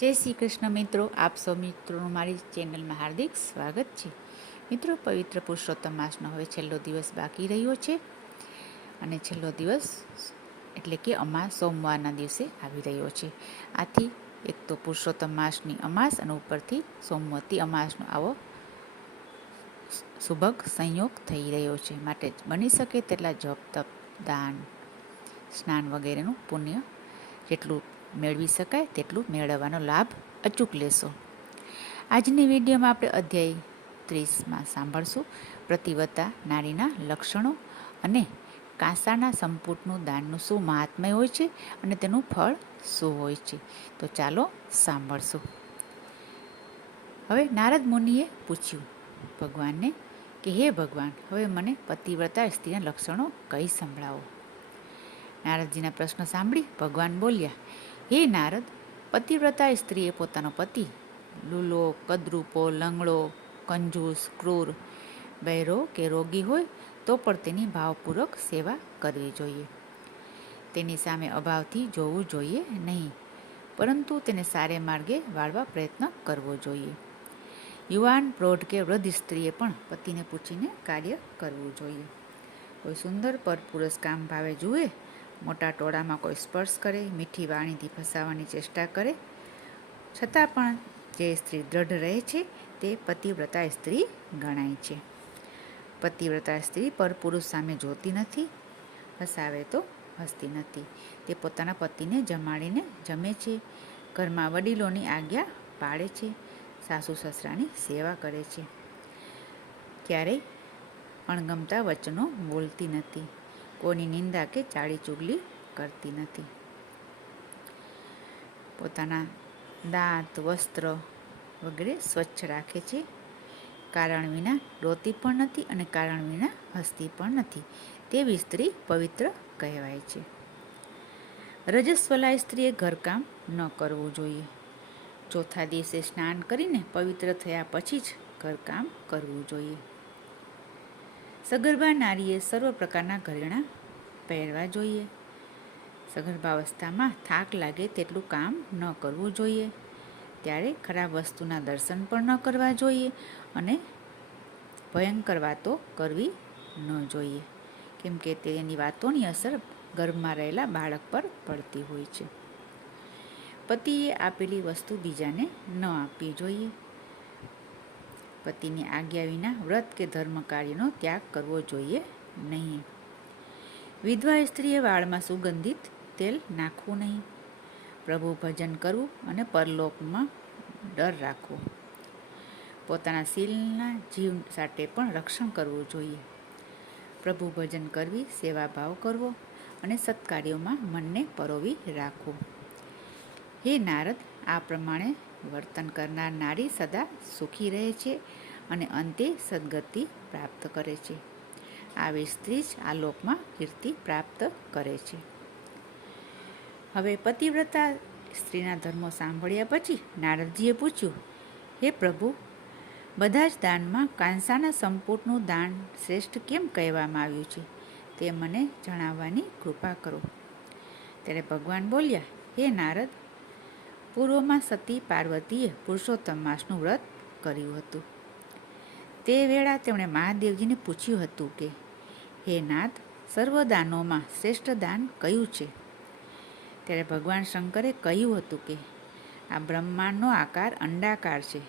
જય શ્રી કૃષ્ણ મિત્રો, આપ સૌ મિત્રોનું મારી ચેનલમાં હાર્દિક સ્વાગત છે. મિત્રો, પવિત્ર પુરુષોત્તમ માસનો હવે છેલ્લો દિવસ બાકી રહ્યો છે અને છેલ્લો દિવસ એટલે કે અમાસ સોમવારના દિવસે આવી રહ્યો છે. આથી એક તો પુરુષોત્તમ માસની અમાસ અને ઉપરથી સોમવતી અમાસનો આવો સુભગ સંયોગ થઈ રહ્યો છે. માટે બની શકે તેટલા જપ, તપ, દાન, સ્નાન વગેરેનું પુણ્ય જેટલું મેળવી શકાય તેટલું મેળવવાનો લાભ અચૂક લેશો. આજની વિડીયોમાં આપણે અધ્યાય 30માં સાંભળશું પ્રતિવ્રતા નારીના લક્ષણો અને કાંસાના સંપુટનું દાનનું શું મહાત્મ્ય હોય છે અને તેનું ફળ શું હોય છે. તો ચાલો સાંભળશું. હવે નારદ મુનિએ પૂછ્યું ભગવાનને કે હે ભગવાન, હવે મને પતિવ્રતા સ્ત્રીના લક્ષણો કહી સંભળાવો. નારદજીના પ્રશ્ન સાંભળી ભગવાન બોલ્યા, હે નારદ, પતિવ્રતા સ્ત્રીએ પોતાનો પતિ લૂલો, કદરૂપો, લંગડો, કંજૂસ, ક્રૂર, બહેરો કે રોગી હોય તો પણ તેની ભાવપૂર્વક સેવા કરવી જોઈએ. તેની સામે અભાવથી જોવું જોઈએ નહીં, પરંતુ તેને સારે માર્ગે વાળવા પ્રયત્ન કરવો જોઈએ. યુવાન, પ્રૌઢ કે વૃદ્ધ સ્ત્રીએ પણ પતિને પૂછીને કાર્ય કરવું જોઈએ. કોઈ સુંદર પર પુરુષ કામ ભાવે જુએ, મોટા ટોળામાં કોઈ સ્પર્શ કરે, મીઠી વાણીથી ફસાવવાની ચેષ્ટા કરે, છતાં પણ જે સ્ત્રી દ્રઢ રહે છે તે પતિવ્રતા સ્ત્રી ગણાય છે. પતિવ્રતા સ્ત્રી પર પુરુષ સામે જોતી નથી, ફસાવે તો હસતી નથી. તે પોતાના પતિને જમાડીને જમે છે, ઘરમાં વડીલોની આજ્ઞા પાળે છે, સાસુ સસરાની સેવા કરે છે, ક્યારેય અણગમતા વચનો બોલતી નથી, કોઈની નિંદા કે ચાળી ચુગલી કરતી નથી. પોતાના દાંત, વસ્ત્ર વગેરે સ્વચ્છ રાખે છે, કારણ વિના રોતી પણ નથી અને કારણ વિના હસતી પણ નથી. તેવી સ્ત્રી પવિત્ર કહેવાય છે. રજસ્વલા સ્ત્રીએ ઘરકામ ન કરવું જોઈએ. ચોથા દિવસે સ્નાન કરીને પવિત્ર થયા પછી જ ઘરકામ કરવું જોઈએ. સગર્ભા નારીએ સર્વ પ્રકારના ઘરેણાં પહેરવા જોઈએ. સગર્ભાવસ્થામાં થાક લાગે તેટલું કામ ન કરવું જોઈએ. ત્યારે ખરાબ વસ્તુના દર્શન પણ ન કરવા જોઈએ અને ભયંકર વાતો કરવી ન જોઈએ, કેમ કે તેની વાતોની અસર ગર્ભમાં રહેલા બાળક પર પડતી હોય છે. પતિએ આપેલી વસ્તુ બીજાને ન આપવી જોઈએ. પતિની આજ્ઞા વિના વ્રત કે ધર્મ કાર્યનો ત્યાગ કરવો જોઈએ નહીં. વિધવા સ્ત્રીએ વાળમાં સુગંધિત તેલ નાખવું નહીં. પ્રભુ ભજન કરવું અને પરલોકમાં ડર રાખવો. પોતાના શીલના જીવ સાથે પણ રક્ષણ કરવું જોઈએ. પ્રભુ ભજન કરવી, સેવાભાવ કરવો અને સત્કાર્યોમાં મનને પરોવી રાખવું. હે નારદ, આ પ્રમાણે વર્તન કરનાર નારી સદા સુખી રહે છે અને અંતે સદગતિ પ્રાપ્ત કરે છે. આવી સ્ત્રી જ આ લોકમાં કીર્તિ પ્રાપ્ત કરે છે. હવે પતિવ્રતા સ્ત્રીના ધર્મો સાંભળ્યા પછી નારદજીએ પૂછ્યું, હે પ્રભુ, બધા જ દાનમાં કાંસાના સંપુટનું દાન શ્રેષ્ઠ કેમ કહેવામાં આવ્યું છે તે મને જણાવવાની કૃપા કરો. ત્યારે ભગવાન બોલ્યા, હે નારદ, પૂર્વમાં સતી પાર્વતીએ પુરુષોત્તમ માસનું વ્રત કર્યું હતું. તે વેળા તેમણે મહાદેવજીને પૂછ્યું હતું કે, હે નાથ, સર્વ દાનોમાં શ્રેષ્ઠ દાન કયું છે? ત્યારે ભગવાન શંકરે કહ્યું હતું કે આ બ્રહ્માંડનો આકાર અંડાકાર છે,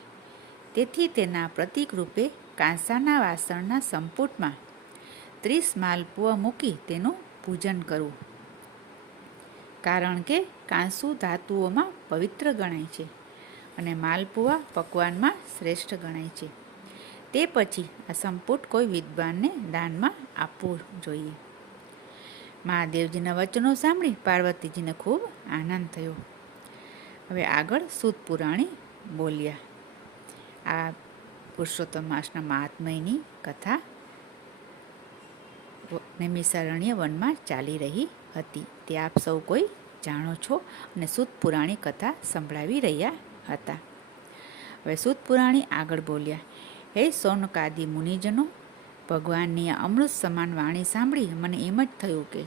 તેથી તેના પ્રતીક રૂપે કાંસાના વાસણના સંપુટમાં 30 માલપુઆ મૂકી તેનું પૂજન કરવું. કારણ કે કાંસુ ધાતુઓમાં પવિત્ર ગણાય છે અને માલપુઆ પકવાનમાં શ્રેષ્ઠ ગણાય છે. તે પછી આ સંપુટ કોઈ વિદ્વાનને દાનમાં આપવું જોઈએ. મહાદેવજીના વચનો સાંભળી પાર્વતીજીને ખૂબ આનંદ થયો. હવે આગળ સૂત પુરાણી બોલ્યા. આ પુરુષોત્તમ માસના મહાત્મ્યની કથા નૈમિષારણ્ય વનમાં ચાલી રહી હતી તે આપ સૌ કોઈ જાણો છો અને સૂત પુરાણી કથા સંભળાવી રહ્યા હતા. હવે સૂત પુરાણી આગળ બોલ્યા, હે સૌનકાદિ મુનિજનો, ભગવાનની આ અમૃત સમાન વાણી સાંભળી મને એમ જ થયું કે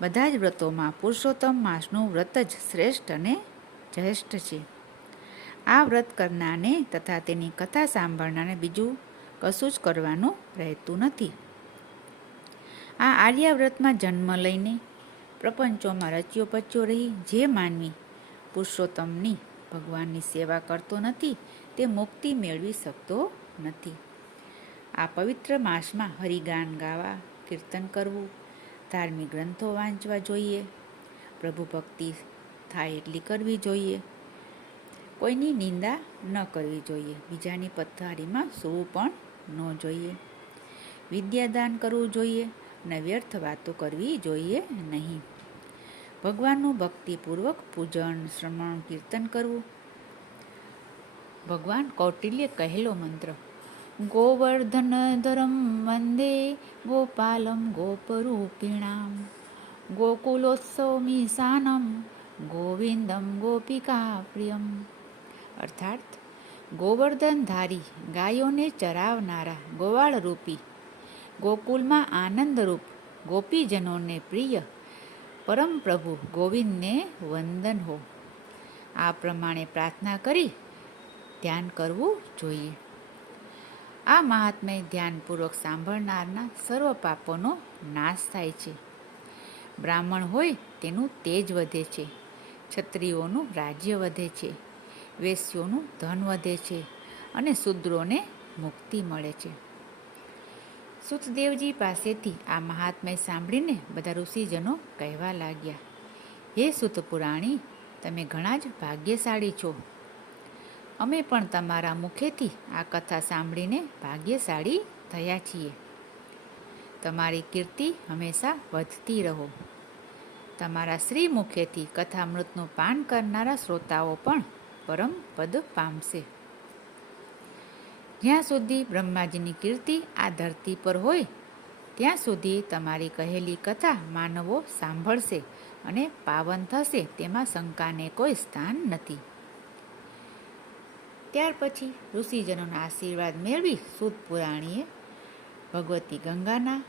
બધા જ વ્રતોમાં પુરુષોત્તમ માસનું વ્રત જ શ્રેષ્ઠ અને જ્યેષ્ઠ છે. આ વ્રત કરનારને તથા તેની કથા સાંભળનારને બીજું કશું જ કરવાનું રહેતું નથી. આ આર્યાવ્રતમાં જન્મ લઈને પ્રપંચોમાં રચ્યો પચ્યો રહી જે માનવી પુરુષોત્તમની ભગવાનની સેવા કરતો નથી તે મુક્તિ મેળવી શકતો નથી. આ પવિત્ર માસમાં હરિગાન ગાવા, કીર્તન કરવું, ધાર્મિક ગ્રંથો વાંચવા જોઈએ, પ્રભુ ભક્તિ થાય એટલી કરવી જોઈએ, કોઈની નિંદા ન કરવી જોઈએ, બીજાની પથારીમાં સૂવું પણ ન જોઈએ, વિદ્યાદાન કરવું જોઈએ અને વ્યર્થ વાતો કરવી જોઈએ નહીં. ભગવાનનું ભક્તિપૂર્વક પૂજન, શ્રવણ, કીર્તન કરવું. ભગવાન કૌટિલ્ય કહેલો મંત્ર: ગોવર્ધનધરમ વંદે ગોપાલમ ગોપરૂપિણામ ગોકુલોત્સવમીશાનમ ગોવિંદમ ગોપિકા પ્રિયમ. અર્થાત ગોવર્ધનધારી ગાયોને ચરાવનારા ગોવાળરૂપી ગોકુલમાં આનંદરૂપ ગોપીજનોને પ્રિય પરમ પ્રભુ ગોવિંદને વંદન હો. આ પ્રમાણે પ્રાર્થના કરી ધ્યાન કરવું જોઈએ. આ મહાત્મ્ય ધ્યાનપૂર્વક સાંભળનારના સર્વ પાપોનો નાશ થાય છે. બ્રાહ્મણ હોય તેનું તેજ વધે છે, ક્ષત્રિયોનું રાજ્ય વધે છે, વેશ્યોનું ધન વધે છે અને શૂદ્રોને મુક્તિ મળે છે. સુતદેવજી પાસેથી આ મહાત્મ્ય સાંભળીને બધા ઋષિજનો કહેવા લાગ્યા: હે સુત પુરાણી, તમે ઘણા જ ભાગ્યશાળી છો. અમે પણ તમારા મુખેથી આ કથા સાંભળીને ભાગ્યશાળી થયા છીએ. તમારી કીર્તિ હંમેશા વધતી રહો. તમારા શ્રી મુખેથી કથામૃતનું પાન કરનારા શ્રોતાઓ પણ પરમ પદ પામશે. જ્યાં સુધી બ્રહ્માજીની કીર્તિ આ ધરતી પર હોય ત્યાં સુધી તમારી કહેલી કથા માનવો સાંભળશે અને પાવન થશે, તેમાં શંકાને કોઈ સ્થાન નથી. ત્યાર પછી ઋષિજનોના આશીર્વાદ મેળવી સૂત પુરાણીએ ભગવતી ગંગાના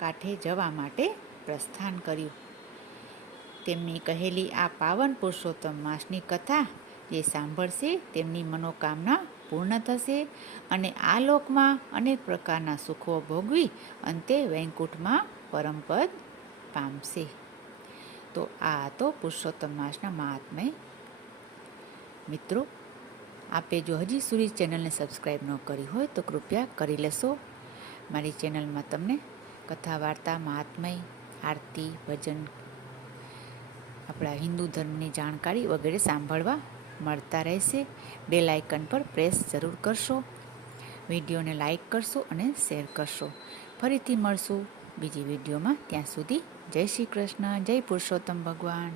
કાંઠે જવા માટે પ્રસ્થાન કર્યું. તેમની કહેલી આ પાવન પુરુષોત્તમ માસની કથા જે સાંભળશે તેમની મનોકામના પૂર્ણ થશે અને આ લોકમાં અનેક પ્રકારના સુખો ભોગવી અંતે વૈકુંઠમાં પરમપદ પામશે. તો આ હતો પુરુષોત્તમ માસના મહાત્મ્ય. મિત્રો, આપે જો હજી સુધી ચેનલને સબસ્ક્રાઈબ ન કરી હોય તો કૃપયા કરી લેશો. મારી ચેનલમાં તમને કથા, વાર્તા, મહાત્મ્ય, આરતી, ભજન, આપણા હિન્દુ ધર્મની જાણકારી વગેરે સાંભળવા મળતા રહેશે. બેલ આઇકન પર પ્રેસ જરૂર કરશો. વિડીયોને લાઈક કરશો અને શેર કરશો. ફરીથી મળશું બીજી વિડીયોમાં. ત્યાં સુધી જય શ્રી કૃષ્ણ, જય પુરુષોત્તમ ભગવાન.